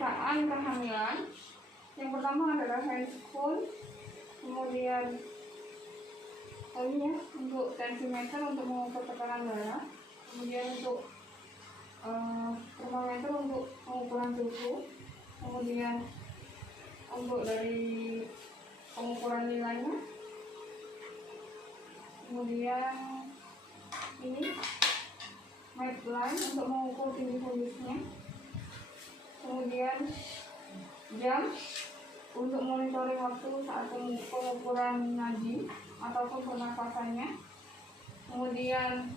pemeriksaan kehamilan. Yang pertama adalah handphone, kemudian ini ya, untuk tensimeter untuk mengukur tekanan darah, kemudian untuk termometer untuk pengukuran suhu, kemudian untuk dari pengukuran nilainya, kemudian ini Medline untuk mengukur tinggi pulsnya, kemudian jam untuk monitoring waktu saat pengukuran nadi ataupun pernafasannya, kemudian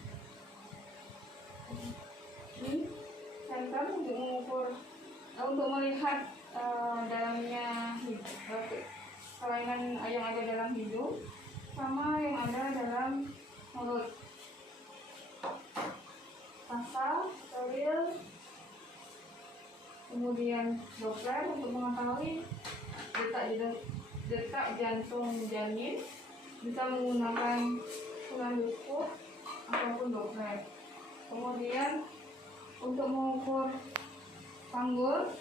ini sensor untuk mengukur untuk melihat dalamnya kelainan yang ada dalam hidung sama yang ada dalam mulut, pasal, steril, kemudian Doppler untuk mengetahui detak jantung janin, bisa menggunakan stetoskop ataupun Doppler. Kemudian untuk mengukur panggul,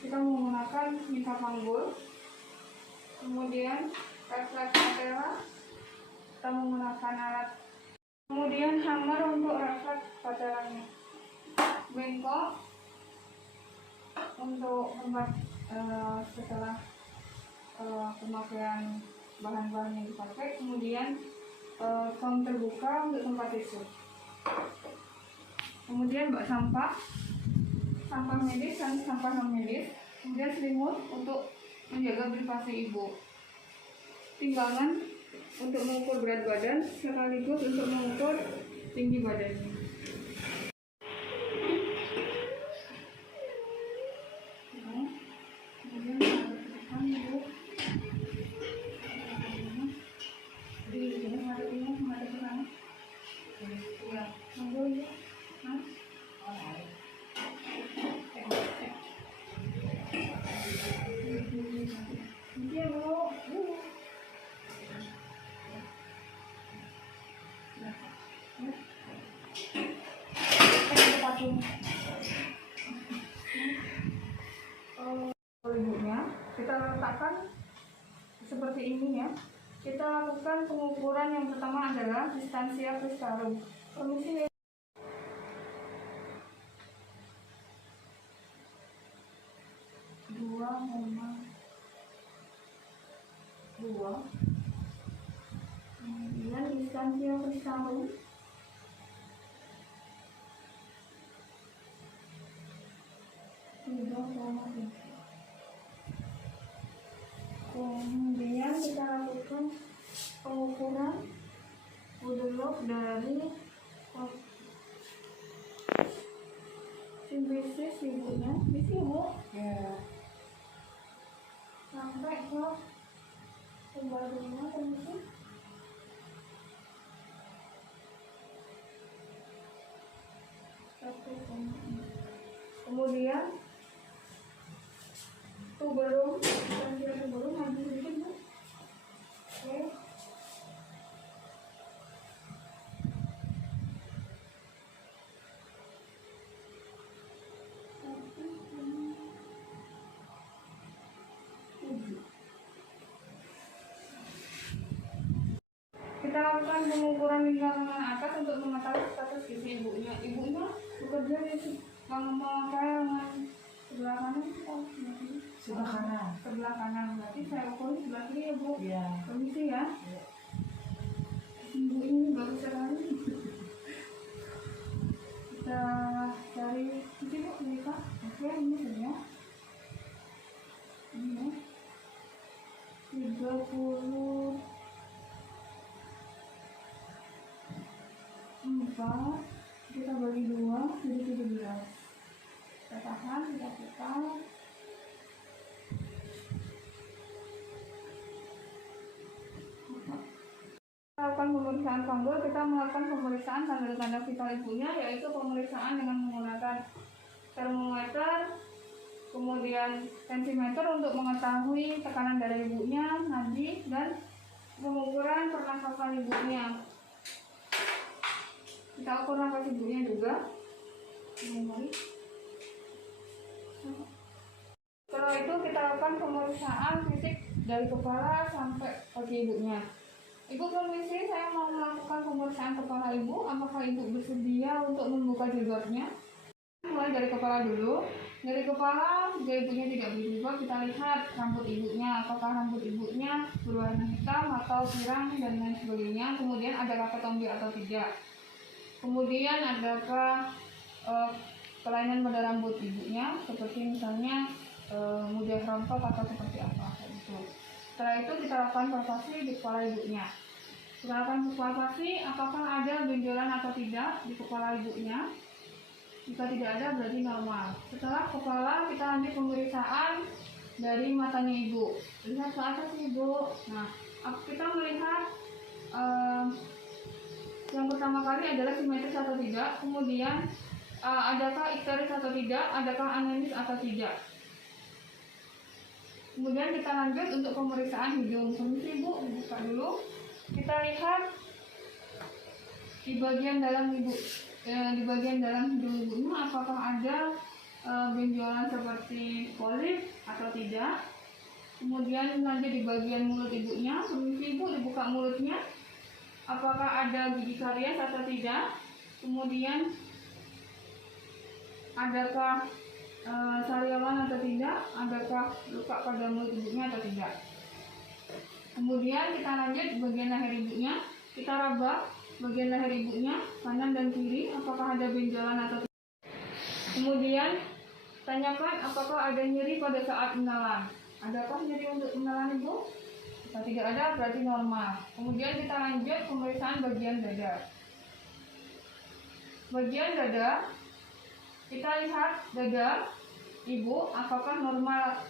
kita menggunakan mita panggul. Kemudian refleks patella, kita menggunakan alat. Kemudian hammer untuk refleks patellanya. Bengkok untuk tempat setelah pemakaian bahan-bahan yang dipakai. Kemudian tong terbuka untuk tempat tisu. Kemudian bak sampah medis dan sampah non medis. Kemudian selimut untuk menjaga privasi ibu. Timbangan untuk mengukur berat badan sekaligus untuk mengukur tinggi badannya. Ibunya kita letakkan seperti ini ya. Kita lakukan pengukuran yang pertama adalah distansia cristarum. Permisi. 2,2. Kemudian distansia cristarum 3,3. Kemudian kita lakukan pengukuran udolog dari simplisis ibunya di sini ya, sampai ke pembarunya permisi. Kemudian tuberum dan dia tuberum maju sedikit Bu. Oke. Kita lakukan pengukuran lingkaran atas untuk mengetahui status gizi ibunya. Ibunya bekerja di sebelah kanan, sebelah kanan berarti saya ukur sebelah kiri ya Bu. Ya. Permisi ya. Ya. Ibu ini baru sekali. Kita cari ini Bu, ini Pak. Oke, ini saja. Ini 34, kita bagi 2 jadi 17. Kita tahan, kita putar. Lakukan pemeriksaan panggul, kita melakukan pemeriksaan tanda-tanda vital ibunya, yaitu pemeriksaan dengan menggunakan termometer, kemudian tensimeter untuk mengetahui tekanan darah ibunya, nadi, dan pengukuran pernafasan ibunya. Kita ukur nafas ibunya juga. Setelah itu kita lakukan pemeriksaan fisik dari kepala sampai kaki ibunya. Ibu permisi, saya mau melakukan pemeriksaan kepala ibu. Apakah ibu bersedia untuk membuka jilbabnya? Mulai dari kepala dulu. Dari kepala, jika ibunya tidak berjilbab, kita lihat rambut ibunya. Apakah rambut ibunya berwarna hitam atau pirang dan lain sebagainya. Kemudian adakah ketombe atau tidak. Kemudian adakah kelainan pada rambut ibunya, seperti misalnya mudah rontok atau seperti apa. Setelah itu kita lakukan palpasi di kepala ibunya. Kita lakukan palpasi apakah ada benjolan atau tidak di kepala ibunya. Jika tidak ada berarti normal. Setelah kepala kita lanjut pemeriksaan dari matanya ibu. Lihat ke atas ibu. Nah, kita melihat yang pertama kali adalah simetris atau tidak. Kemudian adakah ikteris atau tidak, adakah anemis atau tidak. Kemudian kita lanjut untuk pemeriksaan hidung. Permisi ibu, dibuka dulu. Kita lihat di bagian dalam ibu. Di bagian dalam hidung ibunya apakah ada benjolan seperti polip atau tidak. Kemudian lanjut di bagian mulut ibunya. Permisi ibu, dibuka mulutnya. Apakah ada gigi karies atau tidak. Kemudian adakah sariawan atau tidak, adakah luka pada mulut ibunya atau tidak. Kemudian kita lanjut di bagian leher ibunya. Kita raba bagian leher ibunya, kanan dan kiri, apakah ada benjolan atau tidak. Kemudian tanyakan apakah ada nyeri pada saat menelan. Adakah nyeri untuk menelan ibu? Jika tidak ada berarti normal. Kemudian kita lanjut pemeriksaan bagian dada. Bagian dada, kita lihat dada ibu apakah normal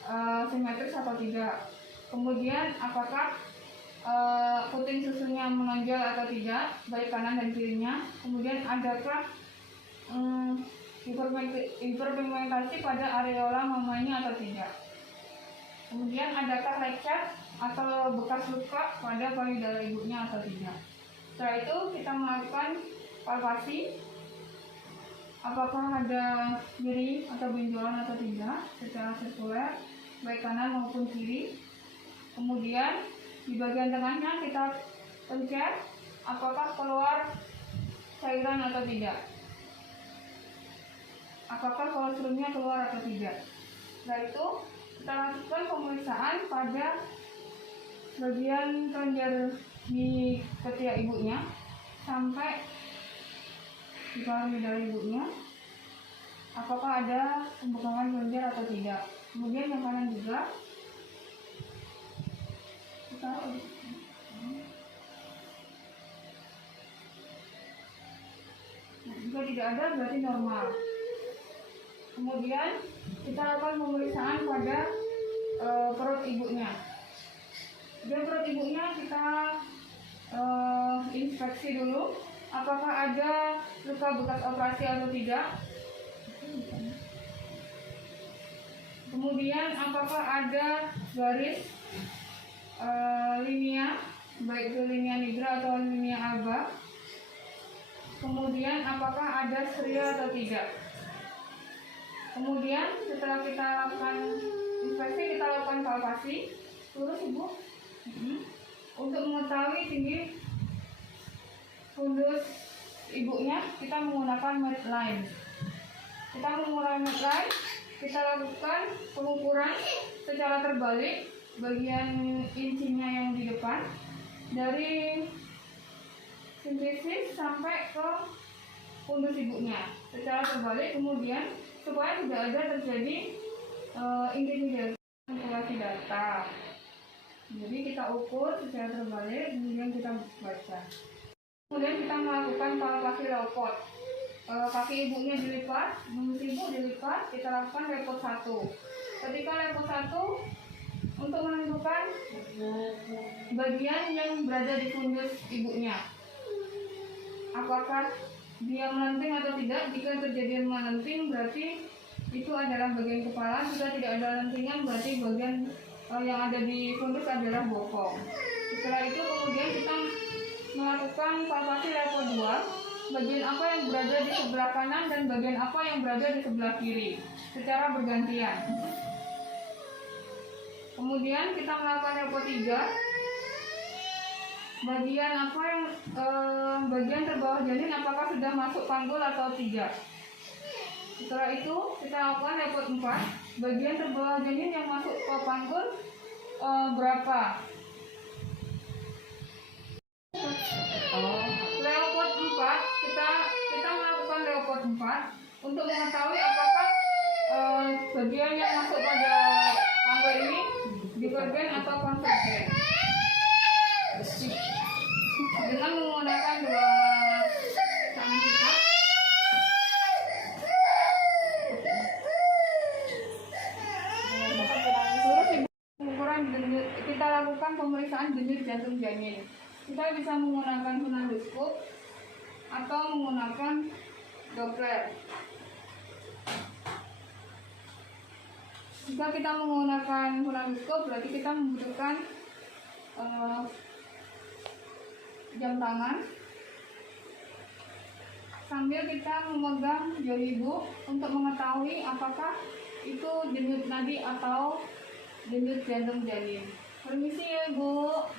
simetris atau tidak. Kemudian apakah puting susunya menonjol atau tidak, baik kanan dan kirinya. Kemudian adakah hiperpigmentasi pada areola mamanya atau tidak. Kemudian adakah lecet atau bekas luka pada payudara ibunya atau tidak. Setelah itu kita melakukan palpasi. Apakah ada nyeri atau benjolan atau tidak secara sirkuler, baik kanan maupun kiri. Kemudian di bagian tengahnya kita pencet apakah keluar cairan atau tidak. Apakah kolostrumnya keluar atau tidak. Setelah itu kita lakukan pemeriksaan pada bagian kelenjar di ketiak ibunya sampai di payudara ibunya. Apakah ada pembekakan kelenjar atau tidak. Kemudian yang kanan juga. Jika tidak ada berarti normal. Kemudian kita lakukan pemeriksaan pada perut ibunya. Di perut ibunya kita inspeksi dulu apakah ada luka bekas operasi atau tidak. Kemudian apakah ada garis linea, baik itu linea nigra atau linea alba. Kemudian apakah ada stria atau tidak. Kemudian setelah kita lakukan inspeksi, kita lakukan palpasi. Terus ibu untuk mengetahui tinggi fundus ibunya kita menggunakan Medline. Kita menggunakan Medline, kita lakukan pengukuran secara terbalik bagian incinya yang di depan dari simplisis sampai ke fundus ibunya secara terbalik. Kemudian supaya tidak ada terjadi intimidasi manipulasi data, jadi kita ukur secara terbalik, kemudian kita baca. Kemudian kita melakukan palpasi lepot. Kaki ibunya dilipat, mulut ibu dilipat, kita lakukan lepot 1. Ketika lepot 1 untuk menentukan bagian yang berada di fundus ibunya, apakah dia melenting atau tidak. Jika terjadi melenting berarti itu adalah bagian kepala. Jika tidak ada lentingan berarti bagian yang ada di fundus adalah bokong. Setelah itu kemudian kita melakukan palpasi level 2, bagian apa yang berada di sebelah kanan dan bagian apa yang berada di sebelah kiri secara bergantian. Kemudian kita melakukan yang ketiga, bagian apa yang bagian terbawah janin apakah sudah masuk panggul atau tidak. Setelah itu kita lakukan lepot 4, bagian terbawah janin yang masuk ke panggul berapa. Lepot 4 kita melakukan lepot 4 untuk mengetahui apakah bagian yang masuk pada panggul ini divergen atau konvergen. Dengan menggunakan dua tangan kita, ukuran denyut, kita lakukan pemeriksaan denyut jantung janin. Kita bisa menggunakan funendoskop atau menggunakan Doppler. Jika kita menggunakan funendoskop berarti kita membutuhkan jam tangan sambil kita memegang jari ibu untuk mengetahui apakah itu denyut nadi atau denyut jantung janin. Permisi ya Bu.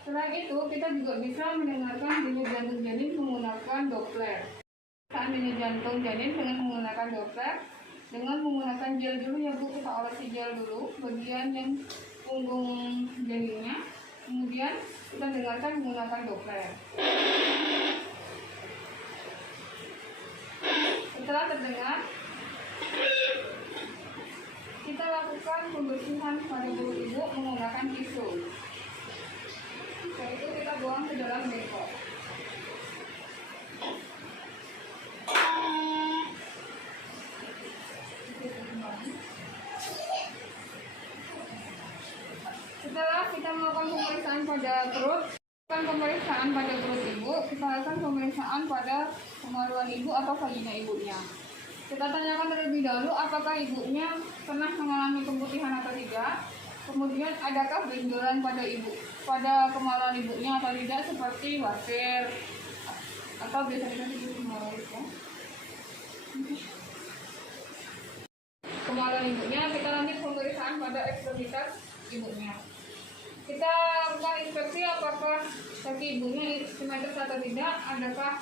Selain itu kita juga bisa mendengarkan denyut jantung janin menggunakan Doppler. Saat denyut jantung janin dengan menggunakan Doppler, dengan menggunakan gel dulu ya Bu, kita olesi gel dulu bagian yang punggung janinnya, kemudian kita dengarkan menggunakan Doppler. Setelah terdengar, kita lakukan pembersihan pada perut ibu menggunakan tisu. Setelah itu kita buang ke dalam beko. Setelah kita melakukan pemeriksaan pada perut, ibu, kita lakukan pemeriksaan pada kemaluan ibu atau vagina ibunya. Kita tanyakan terlebih dahulu apakah ibunya pernah mengalami pemutihan atau tidak. Kemudian adakah benjolan pada kemaluan ibunya atau tidak, seperti wasir atau biasanya disebut hemoroid ya. Kemaluan ibunya, kita lanjut pemeriksaan pada ekstremitas ibunya. Kita lakukan inspeksi apakah kaki ibunya simetris atau tidak, adakah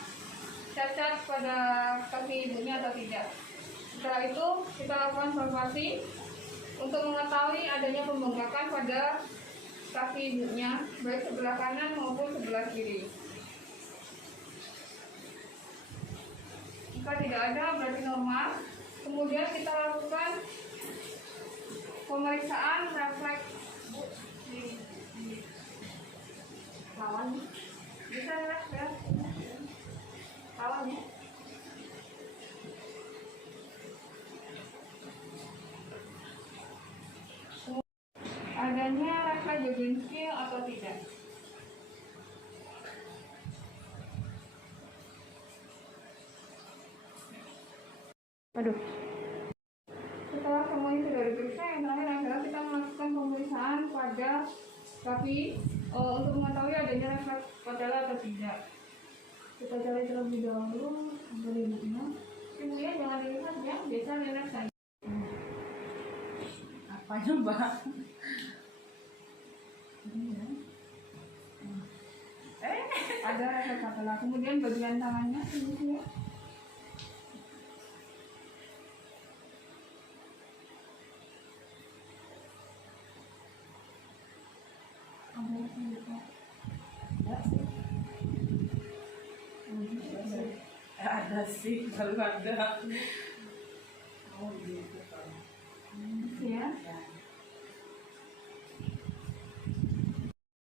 cacat pada kaki ibunya atau tidak. Setelah itu kita lakukan palpasi untuk mengetahui adanya pembengkakan pada kaki ibunya, baik sebelah kanan maupun sebelah kiri. Jika tidak ada berarti normal. Kemudian kita lakukan pemeriksaan refleks lawan bisa ya lawan ya. Adanya refleks Jaginski atau tidak. Aduh. Setelah semuanya sudah diperiksa, yang terakhir adalah kita melakukan pemeriksaan pada kaki untuk mengetahui adanya refleks patella atau tidak. Kita cari terlebih dahulu ibunya. Ibunya jangan dilihat ya, biasa nenek saja. Apanya Mbak? Ada refleks patella. Kemudian bagian tangannya ini ya. Ada sih, baru ada. Oh gitu kan. Ya.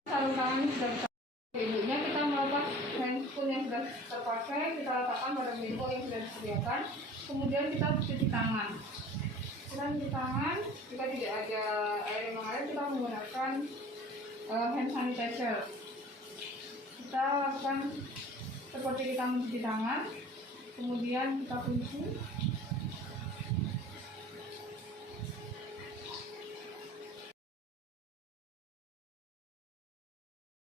Kalau tangan sudah ibunya, kita melakukan handphone yang sudah terpakai, kita letakkan pada beko yang sudah disediakan. Kemudian kita cuci tangan. Jika tidak ada air yang mengalir, kita menggunakan hand sanitizer. Kita lakukan seperti kita mencuci tangan, kemudian kita kunci